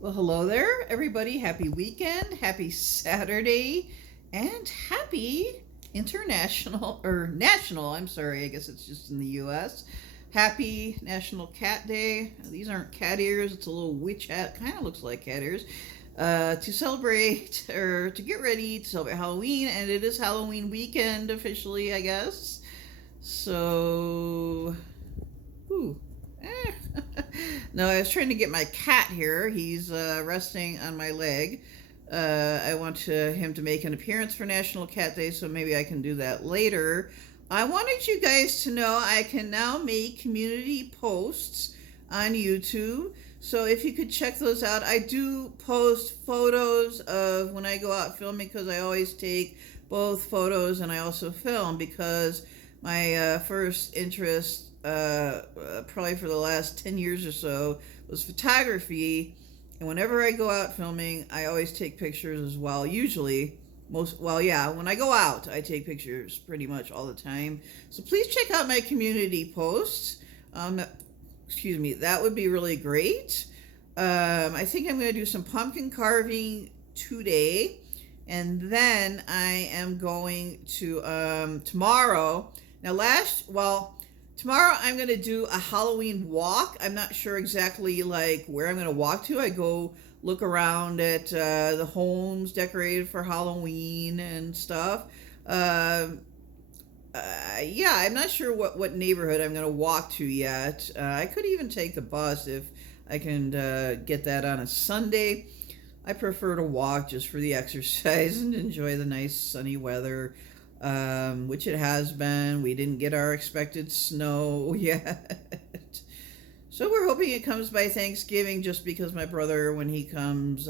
Well, hello there, everybody. Happy weekend, happy Saturday, and happy international or national. I'm sorry, I guess it's just in the U.S. Happy National Cat Day. These aren't cat ears, it's a little witch hat, kind of looks like cat ears. To celebrate or to get ready to celebrate Halloween, and it is Halloween weekend officially, I guess. So, ooh, eh. No, I was trying to get my cat here. He's resting on my leg. I want him to make an appearance for National Cat Day, so maybe I can do that later. I wanted you guys to know I can now make community posts on YouTube. So if you could check those out, I do post photos of when I go out filming because I always take both photos and I also film because my first interest probably for the last 10 years or so was photography, and whenever I go out filming I always take pictures as well. Usually when I go out I take pictures pretty much all the time, so please check out my community posts. Excuse me, that would be really great. I think I'm going to do some pumpkin carving today, and then I am going to tomorrow. Tomorrow I'm going to do a Halloween walk. I'm not sure exactly like where I'm going to walk to. I go look around at the homes decorated for Halloween and stuff. Yeah, I'm not sure what neighborhood I'm going to walk to yet. I could even take the bus if I can get that on a Sunday. I prefer to walk just for the exercise and enjoy the nice sunny weather, which it has been. We didn't get our expected snow yet. So we're hoping it comes by Thanksgiving, just because my brother, when he comes,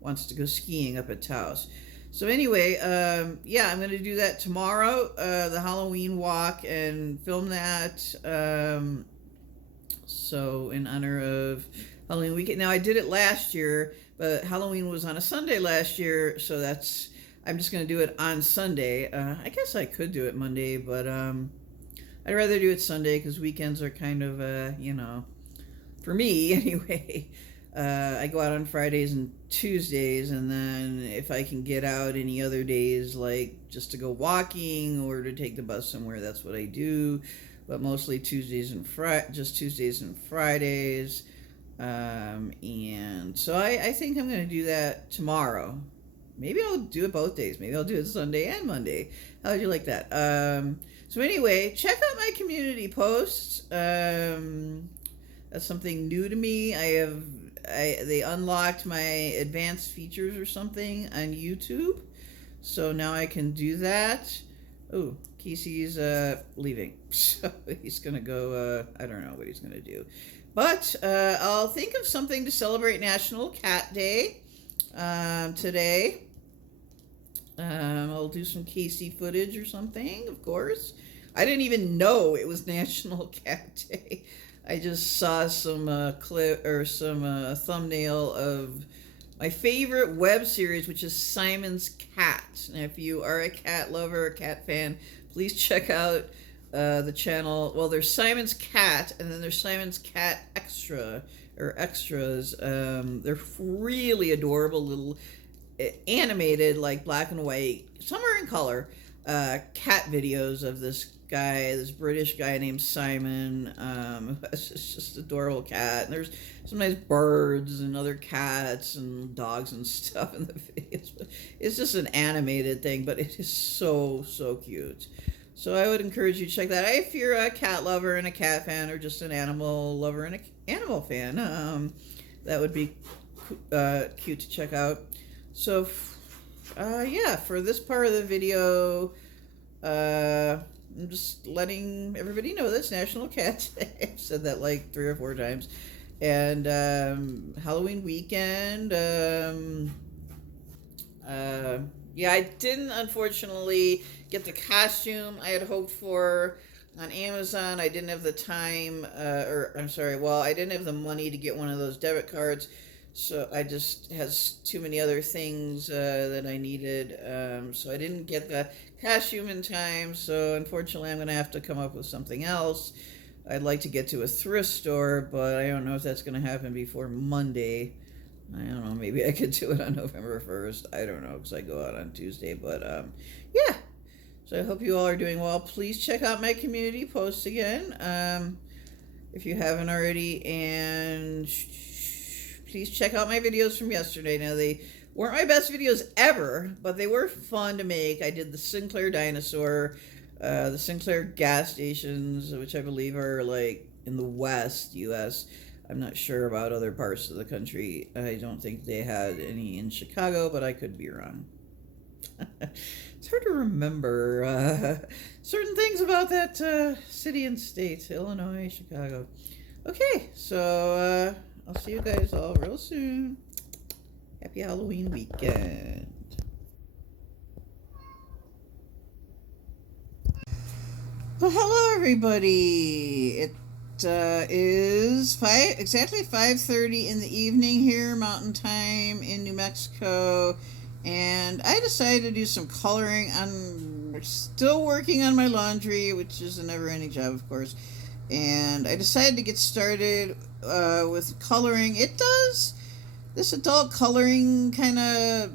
wants to go skiing up at Taos. So anyway, yeah, I'm going to do that tomorrow, the Halloween walk, and film that. So in honor of Halloween weekend. Now I did it last year, but Halloween was on a Sunday last year, so I'm just going to do it on Sunday. I guess I could do it Monday, but I'd rather do it Sunday because weekends are kind of, for me anyway. I go out on Fridays and Tuesdays, and then if I can get out any other days, like just to go walking or to take the bus somewhere, that's what I do. But mostly Tuesdays and Fridays. And so I think I'm going to do that tomorrow. Maybe I'll do it both days. Maybe I'll do it Sunday and Monday. How would you like that? So anyway, check out my community posts. That's something new to me. They unlocked my advanced features or something on YouTube, so now I can do that. Oh, Casey's leaving, so he's gonna go. I don't know what he's gonna do, but I'll think of something to celebrate National Cat Day today. I'll do some Casey footage or something, of course. I didn't even know it was National Cat Day. I just saw some clip or some thumbnail of my favorite web series, which is Simon's Cat. And if you are a cat lover, a cat fan, please check out the channel. Well, there's Simon's Cat, and then there's Simon's Cat Extra or Extras. They're really adorable little animated, like black and white, some are in color, cat videos of this British guy named Simon. It's just adorable cat. And there's some nice birds and other cats and dogs and stuff in the videos. But it's just an animated thing, but it is so, so cute. So I would encourage you to check that out if you're a cat lover and a cat fan, or just an animal lover and an animal fan. That would be cute to check out. So, yeah, for this part of the video, I'm just letting everybody know that's National Cat Day. I've said that like 3 or 4 times. And Halloween weekend. Yeah, I didn't unfortunately get the costume I had hoped for on Amazon. I didn't have the time, I didn't have the money to get one of those debit cards. So I just has too many other things that I needed. So I didn't get the costume in time. So unfortunately, I'm going to have to come up with something else. I'd like to get to a thrift store, but I don't know if that's going to happen before Monday. I don't know, maybe I could do it on November 1st. I don't know, because I go out on Tuesday. But yeah. So I hope you all are doing well. Please check out my community posts again, if you haven't already. And please check out my videos from yesterday. Now, they weren't my best videos ever, but they were fun to make. I did the Sinclair dinosaur, the Sinclair gas stations, which I believe are like in the West US. I'm not sure about other parts of the country. I don't think they had any in Chicago, but I could be wrong. It's hard to remember certain things about that city and state, Illinois, Chicago. Okay, so I'll see you guys all real soon. Happy Halloween weekend. Well, hello everybody. It is exactly 5:30 in the evening here, Mountain Time in New Mexico, and I decided to do some coloring. I'm still working on my laundry, which is a never-ending job, of course, and I decided to get started with coloring. This adult coloring kind of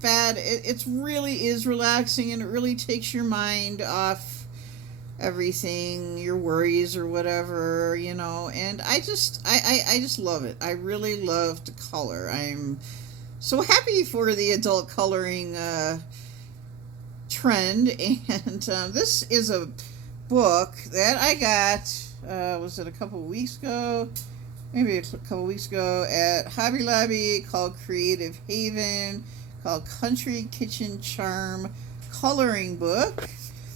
fad, it really is relaxing, and it really takes your mind off everything, your worries or whatever, and I just love it. I really love to color. I'm so happy for the adult coloring trend, and this is a book that I got, was it a couple weeks ago? Maybe a couple weeks ago at Hobby Lobby, called Creative Haven, called Country Kitchen Charm Coloring Book.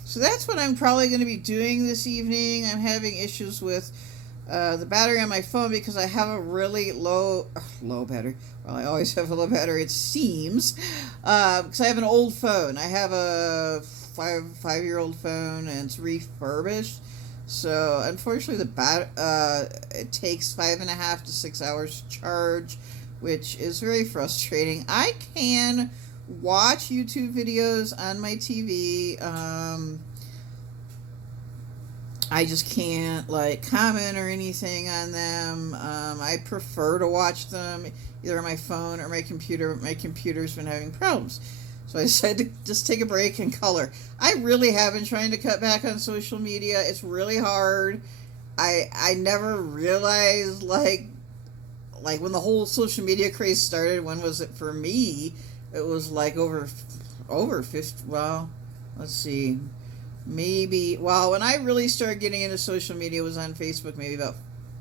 So that's what I'm probably going to be doing this evening. I'm having issues with the battery on my phone because I have a really low battery. Well, I always have a low battery, it seems, because I have an old phone. I have a five-year-old phone, and it's refurbished. So unfortunately, it takes 5.5 to 6 hours to charge, which is very frustrating. I can watch YouTube videos on my TV. I just can't comment or anything on them. I prefer to watch them either on my phone or my computer, but my computer's been having problems. So I decided to just take a break and color. I really have been trying to cut back on social media. It's really hard. I never realized like when the whole social media craze started. When was it for me? It was like over 50. Well, let's see. Maybe, when I really started getting into social media was on Facebook, maybe about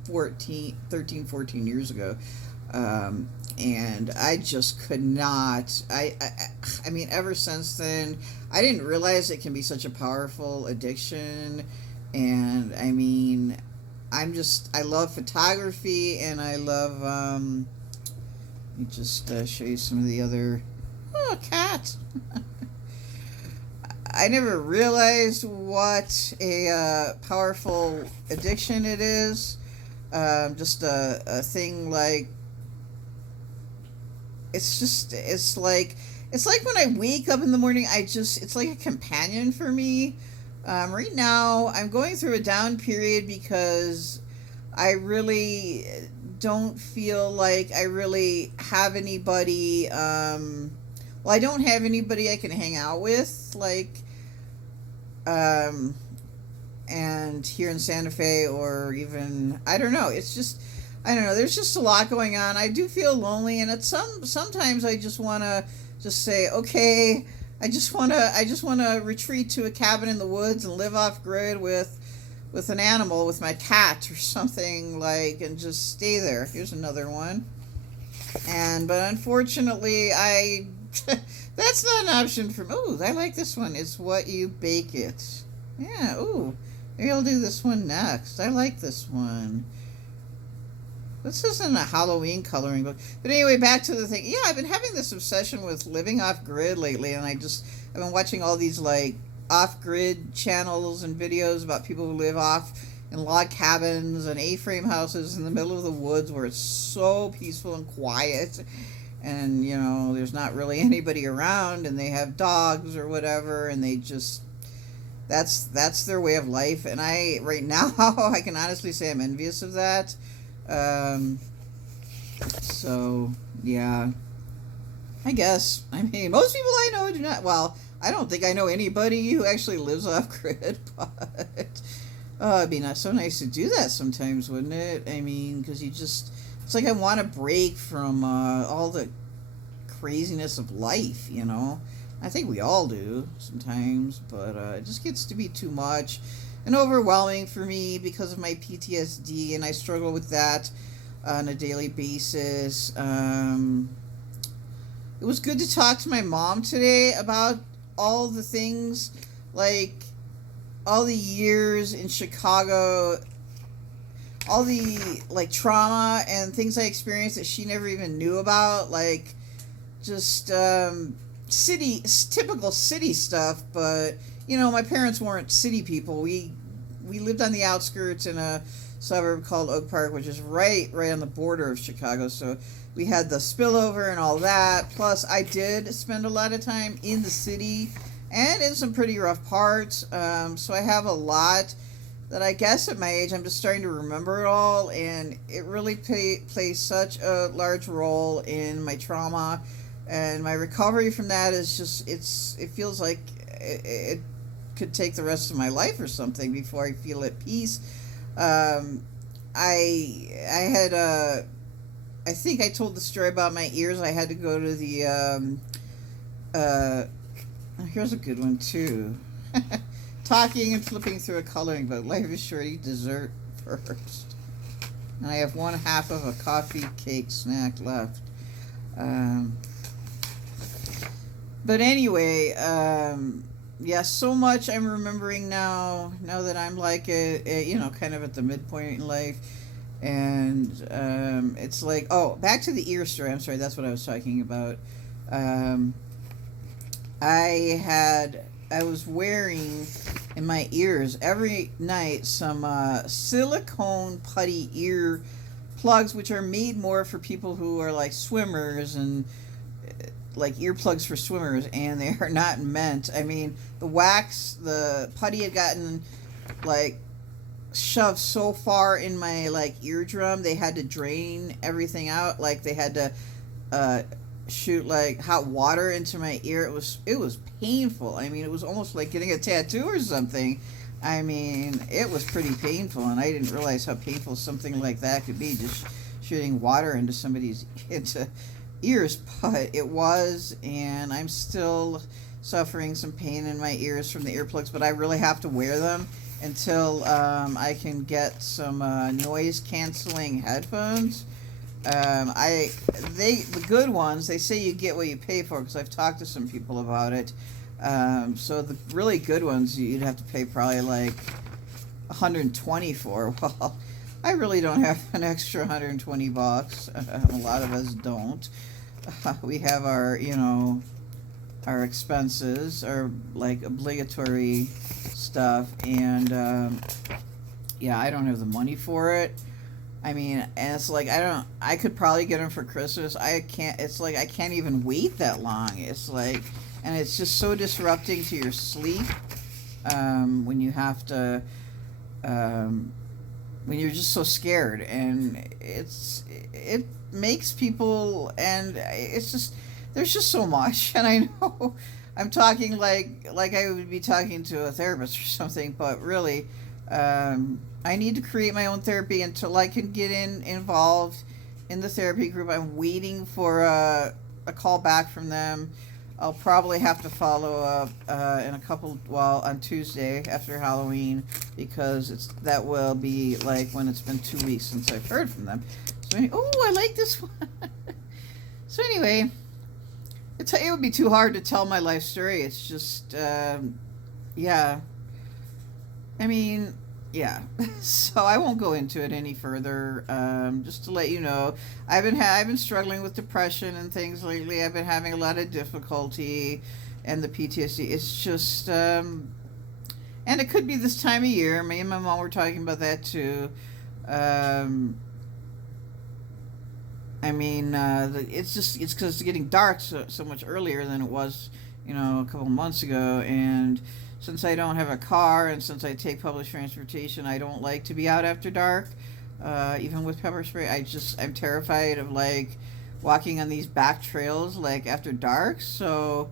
13, 14 years ago. And I just could not, I mean, ever since then, I didn't realize it can be such a powerful addiction. And I mean, I love photography, and I love, let me just show you some of the other, oh, a cat. I never realized what a powerful addiction it is. Just a thing like, it's like when I wake up in the morning, it's like a companion for me. Right now, I'm going through a down period because I really don't feel like I really have anybody, I don't have anybody I can hang out with, and here in Santa Fe, or even, I don't know, I don't know, there's just a lot going on. I do feel lonely, and sometimes I just want to just say, okay, I just want to retreat to a cabin in the woods and live off grid with an animal, with my cat or something, and just stay there. Here's another one. But unfortunately, that's not an option for me. Ooh, I like this one. It's What You Bake It. Yeah, ooh. Maybe I'll do this one next. I like this one. This isn't a Halloween coloring book. But anyway, back to the thing. Yeah, I've been having this obsession with living off-grid lately, and I've been watching all these, off-grid channels and videos about people who live off in log cabins and A-frame houses in the middle of the woods where it's so peaceful and quiet. And, there's not really anybody around, and they have dogs or whatever, and they just, that's their way of life. And right now, I can honestly say I'm envious of that. So, yeah. I guess. I mean, most people I know do not. Well, I don't think I know anybody who actually lives off grid, but it'd be not so nice to do that sometimes, wouldn't it? I mean, because you just, it's like I want a break from all the craziness of life, you know? I think we all do sometimes, but it just gets to be too much and overwhelming for me because of my PTSD, and I struggle with that on a daily basis. It was good to talk to my mom today about all the things, like all the years in Chicago, all the like trauma and things I experienced that she never even knew about, like just city, typical city stuff. But you know, my parents weren't city people. We lived on the outskirts in a suburb called Oak Park, which is right on the border of Chicago. So we had the spillover and all that. Plus, I did spend a lot of time in the city and in some pretty rough parts. So I have a lot that I guess at my age I'm just starting to remember it all, and it really plays such a large role in my trauma, and my recovery from that is just it feels like it could take the rest of my life or something before I feel at peace. I had I think I told the story about my ears. I had to go to the uh, here's a good one too. Talking and flipping through a coloring book. Life is short. Eat dessert first. And I have one half of a coffee cake snack left. Um, but anyway, yeah, so much I'm remembering now. Now that I'm like you know, kind of at the midpoint in life, and it's like, oh, back to the ear story. I'm sorry, that's what I was talking about. Um, I was wearing in my ears every night some silicone putty ear plugs, which are made more for people who are like swimmers and like earplugs for swimmers, and they are not meant. I mean, the putty had gotten like shoved so far in my like eardrum, they had to drain everything out. Like they had to shoot like hot water into my ear. It was painful. I mean, it was almost like getting a tattoo or something. I mean, it was pretty painful, and I didn't realize how painful something like that could be, just shooting water into somebody's into ears. But it was, and I'm still suffering some pain in my ears from the earplugs, but I really have to wear them until I can get some noise canceling headphones. The good ones, they say you get what you pay for, because I've talked to some people about it. So the really good ones you'd have to pay probably like 120 for. Well, I really don't have an extra 120 bucks. A lot of us don't. We have our, you know, our expenses, our like obligatory stuff, and yeah, I don't have the money for it. I mean, and it's like I could probably get them for Christmas. I can't. It's like I can't even wait that long. It's like, and it's just so disrupting to your sleep when you have to, when you're just so scared, and it makes people, and it's just there's just so much, and I know I'm talking like I would be talking to a therapist or something, but really. I need to create my own therapy until I can get involved in the therapy group. I'm waiting for a call back from them. I'll probably have to follow up in a couple, well, on Tuesday after Halloween, because that will be like when it's been 2 weeks since I've heard from them. So, I like this one. So anyway, it would be too hard to tell my life story. It's just, yeah. I mean, yeah. So I won't go into it any further. Just to let you know, I've been struggling with depression and things lately. I've been having a lot of difficulty, and the PTSD. It's just, and it could be this time of year. Me and my mom were talking about that too. I mean, it's because it's getting dark so much earlier than it was, you know, a couple months ago, and since I don't have a car, and since I take public transportation, I don't like to be out after dark. even with pepper spray. I'm terrified of like walking on these back trails like after dark. So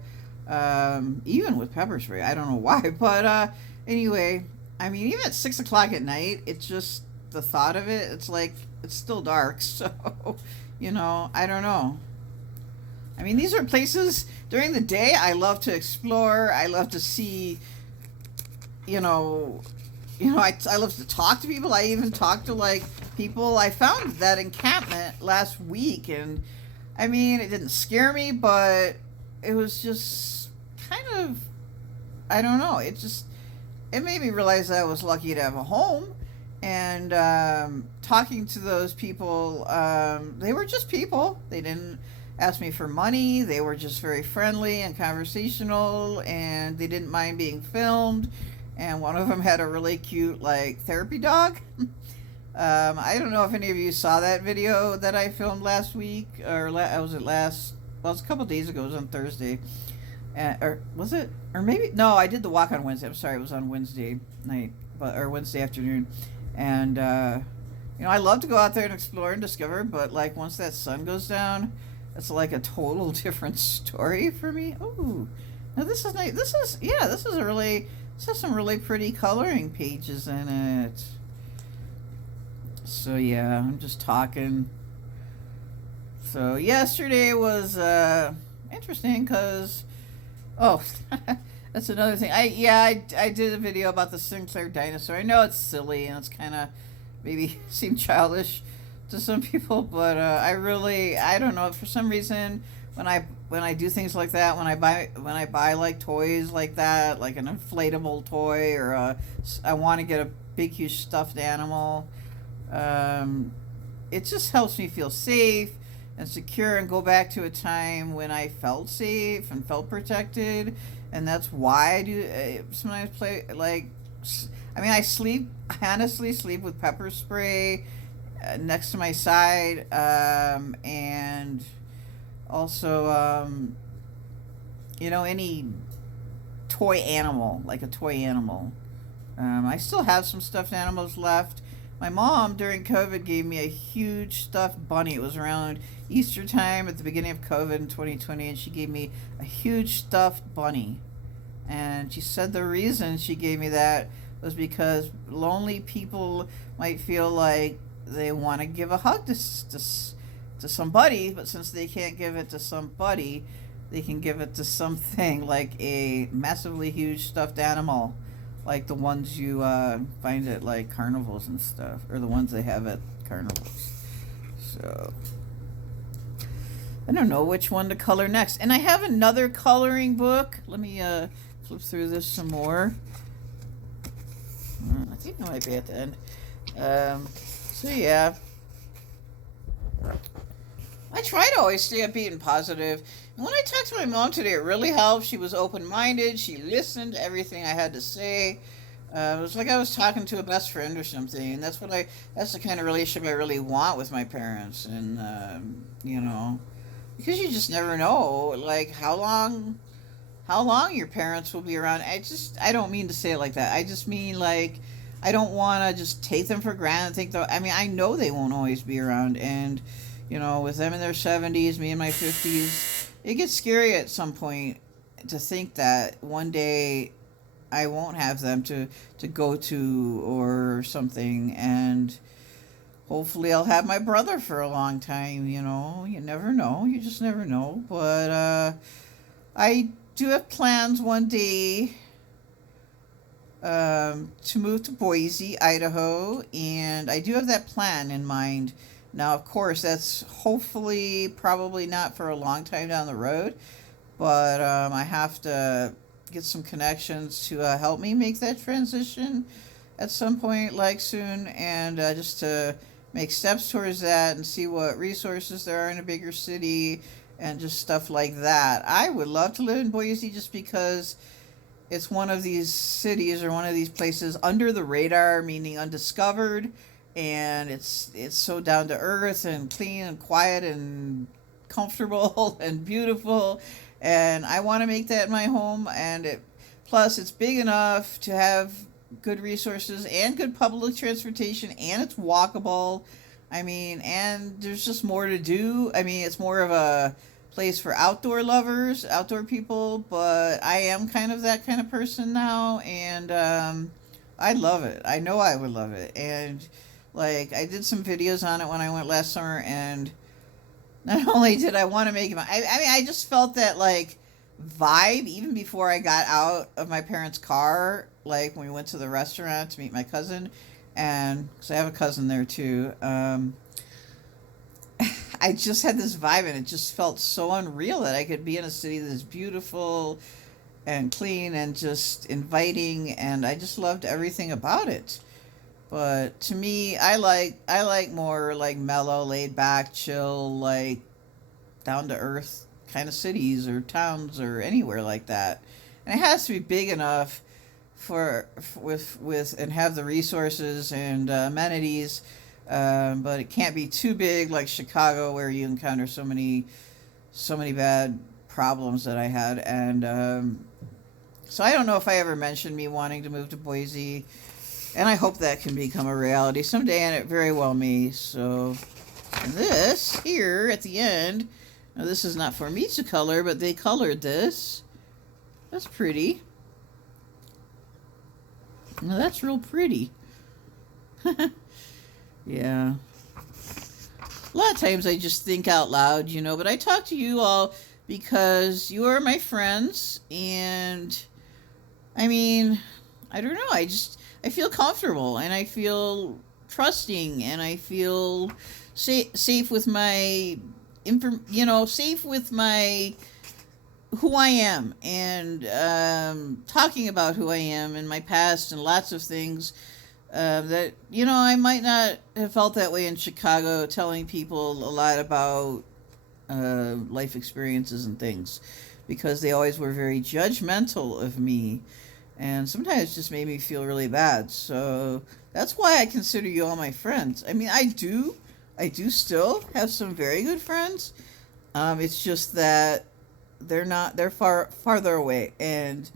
even with pepper spray, I don't know why, but anyway, I mean, even at 6 o'clock at night, it's just the thought of it. It's like it's still dark, so I don't know. I mean, these are places during the day I love to explore. I love to see, I love to talk to people. I even talk to like people. I found that encampment last week, and I mean, it didn't scare me, but it was just kind of, I don't know. It made me realize that I was lucky to have a home. And talking to those people, they were just people. They didn't ask me for money. They were just very friendly and conversational, and they didn't mind being filmed. And one of them had a really cute like therapy dog. I don't know if any of you saw that video that I filmed last week, or was it last? Well, it was a couple days ago. It was on Thursday, or was it? Or maybe no, I did the walk on Wednesday. I'm sorry, it was on Wednesday night, or Wednesday afternoon. And I love to go out there and explore and discover, but like once that sun goes down, it's like a total different story for me. Ooh, now this is nice. This has some really pretty coloring pages in it. So yeah, I'm just talking. So yesterday was interesting because, oh, that's another thing. I did a video about the Sinclair dinosaur. I know it's silly and it's kind of maybe seem childish to some people, but I don't know, for some reason when I do things like that, when I buy like toys like that, like an inflatable toy, or I want to get a big huge stuffed animal, it just helps me feel safe and secure and go back to a time when I felt safe and felt protected. And that's why I do sometimes play like, I mean, I honestly sleep with pepper spray next to my side, and also any toy animal, like a toy animal. I still have some stuffed animals left. My mom during COVID gave me a huge stuffed bunny. It was around Easter time at the beginning of COVID in 2020, and she gave me a huge stuffed bunny. And she said the reason she gave me that was because lonely people might feel like they want to give a hug to somebody, but since they can't give it to somebody, they can give it to something like a massively huge stuffed animal, like the ones you find at like carnivals and stuff, or the ones they have at carnivals. So I don't know which one to color next. And I have another coloring book. Let me flip through this some more. I think I might be at the end. So yeah, I try to always stay upbeat and positive. And when I talked to my mom today, it really helped. She was open-minded. She listened to everything I had to say. It was like I was talking to a best friend or something. And that's the kind of relationship I really want with my parents. And because you just never know, like how long your parents will be around. I don't mean to say it like that. I just mean like I don't want to just take them for granted. I know they won't always be around, and with them in their 70s, me in my 50s, it gets scary at some point to think that one day I won't have them to go to or something, and hopefully I'll have my brother for a long time. You never know. You just never know. But I do have plans one day to move to Boise, Idaho, and I do have that plan in mind. Now, of course, that's hopefully probably not for a long time down the road, but I have to get some connections to help me make that transition at some point, like soon, and just to make steps towards that and see what resources there are in a bigger city and just stuff like that. I would love to live in Boise just because it's one of these cities or one of these places under the radar, meaning undiscovered, and it's so down to earth and clean and quiet and comfortable and beautiful, and I want to make that my home. And plus it's big enough to have good resources and good public transportation, and it's walkable. I mean, and there's just more to do. I mean, it's more of a place for outdoor lovers, outdoor people, but I am kind of that kind of person now, and I love it. I know I would love it. And like, I did some videos on it when I went last summer, and not only did I want to make it, I mean, I just felt that like vibe even before I got out of my parents' car, like when we went to the restaurant to meet my cousin, and because I have a cousin there too. I just had this vibe, and it just felt so unreal that I could be in a city that's beautiful and clean and just inviting, and I just loved everything about it. But to me, I like more like mellow, laid back, chill, like down to earth kind of cities or towns or anywhere like that. And it has to be big enough with and have the resources and amenities, but it can't be too big like Chicago where you encounter so many bad problems that I had. And so I don't know if I ever mentioned me wanting to move to Boise, and I hope that can become a reality someday, and it very well may. So, and this here at the end, now this is not for me to color, but they colored this. That's pretty. Now that's real pretty. Yeah. A lot of times I just think out loud, but I talk to you all because you are my friends, and I mean, I don't know, I feel comfortable, and I feel trusting, and I feel safe with my safe with my who I am, and talking about who I am and my past and lots of things that I might not have felt that way in Chicago, telling people a lot about life experiences and things, because they always were very judgmental of me, and sometimes it just made me feel really bad. So that's why I consider you all my friends. I mean, I do still have some very good friends. It's just that they're farther away, and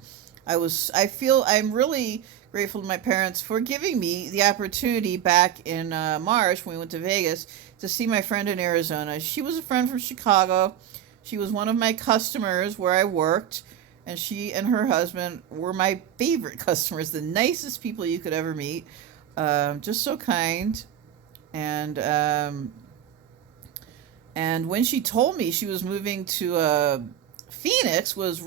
I feel I'm really grateful to my parents for giving me the opportunity back in March when we went to Vegas to see my friend in Arizona. She was a friend from Chicago. She was one of my customers where I worked, and she and her husband were my favorite customers, the nicest people you could ever meet. Just so kind. And when she told me she was moving to Phoenix, was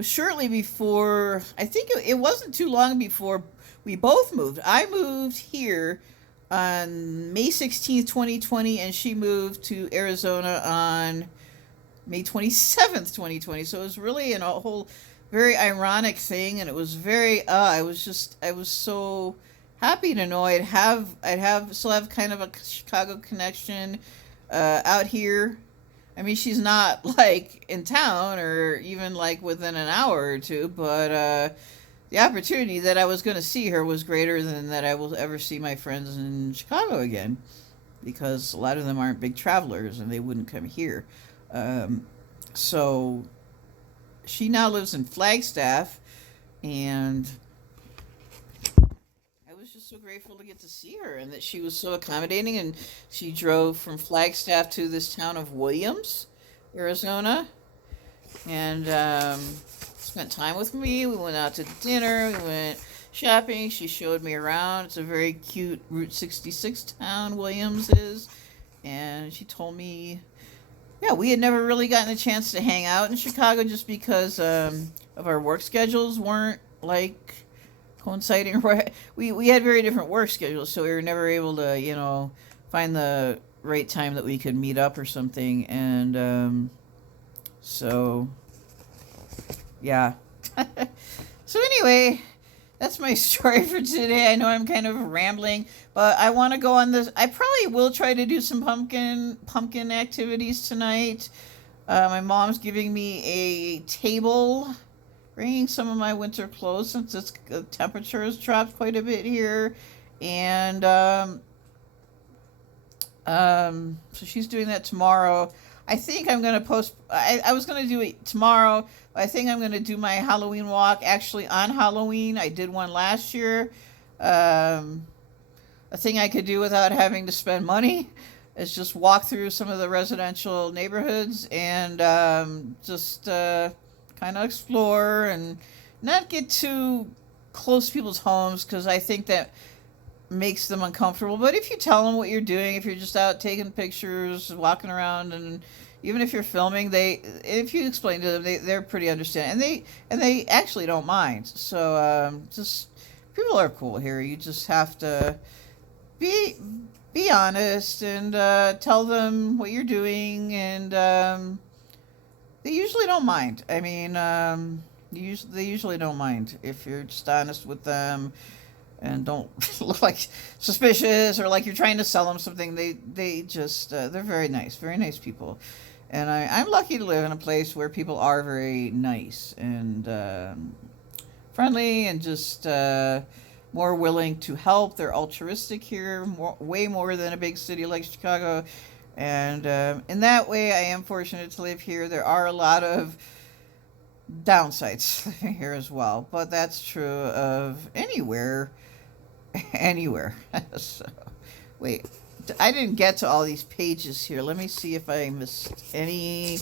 shortly before. I think it wasn't too long before we both moved. I moved here on May 16th, 2020, and she moved to Arizona on May 27th, 2020. So it was really a whole very ironic thing, and it was I was so happy to know still have kind of a Chicago connection out here. I mean, she's not like in town or even like within an hour or two, but the opportunity that I was going to see her was greater than that I will ever see my friends in Chicago again, because a lot of them aren't big travelers and they wouldn't come here. So she now lives in Flagstaff, and I was just so grateful to get to see her, and that she was so accommodating, and she drove from Flagstaff to this town of Williams, Arizona, and spent time with me. We went out to dinner. We went shopping. She showed me around. It's a very cute Route 66 town, Williams is, and she told me, yeah, we had never really gotten a chance to hang out in Chicago just because of our work schedules weren't like coinciding. Right, we had very different work schedules, so we were never able to find the right time that we could meet up or something. And so yeah. So anyway, that's my story for today. I know I'm kind of rambling, but I want to go on this. I probably will try to do some pumpkin activities tonight. My mom's giving me a table, bringing some of my winter clothes since the temperature has dropped quite a bit here, and so she's doing that tomorrow. I think I'm going to post, I was going to do it tomorrow. But I think I'm going to do my Halloween walk actually on Halloween. I did one last year. Um, a thing I could do without having to spend money is just walk through some of the residential neighborhoods and just kind of explore and not get too close to people's homes because I think that makes them uncomfortable. But if you tell them what you're doing, if you're just out taking pictures, walking around, and even if you're filming, if you explain to them, they're pretty understanding, and they actually don't mind. So just people are cool here. You just have to be be honest and tell them what you're doing, and they usually don't mind. I mean, they usually don't mind if you're just honest with them and don't look like suspicious or like you're trying to sell them something. They just they're very nice people, and I'm lucky to live in a place where people are very nice and friendly and just more willing to help. They're altruistic here, way more than a big city like Chicago. And in that way, I am fortunate to live here. There are a lot of downsides living here as well, but that's true of anywhere, anywhere. So, wait, I didn't get to all these pages here. Let me see if I missed any.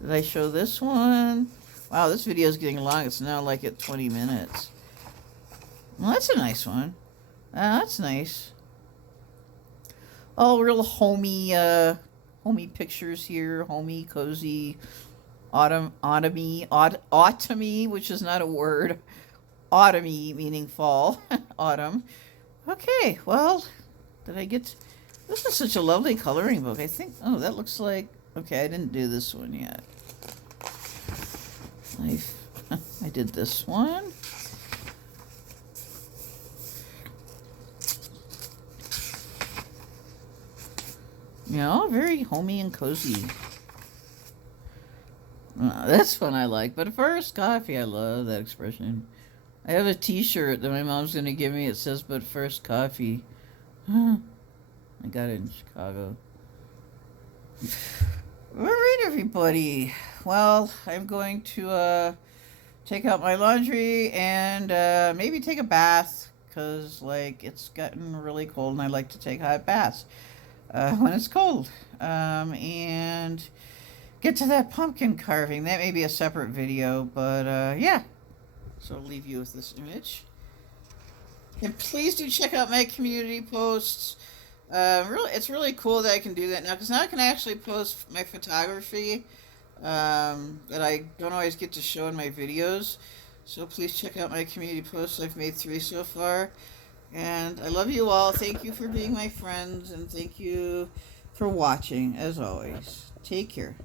Did I show this one? Wow, this video is getting long. It's now like at 20 minutes. Well, that's a nice one. That's nice. Oh, real homey pictures here. Homey, cozy, autumny, which is not a word. Autumny meaning fall, autumn. Okay, well, did I get? This is such a lovely coloring book. I think. Oh, that looks like. Okay, I didn't do this one yet. I did this one. You know, very homey and cozy. This one I like. But first, coffee. I love that expression. I have a t-shirt that my mom's going to give me. It says, but first, coffee. I got it in Chicago. All right, everybody. Well, I'm going to take out my laundry and maybe take a bath. Because, like, it's gotten really cold and I like to take hot baths. When it's cold, and get to that pumpkin carving. That may be a separate video, but yeah. So I'll leave you with this image. And please do check out my community posts. It's really cool that I can do that now, because now I can actually post my photography that I don't always get to show in my videos. So please check out my community posts. I've made 3 so far. And I love you all. Thank you for being my friends, and thank you for watching, as always. Take care.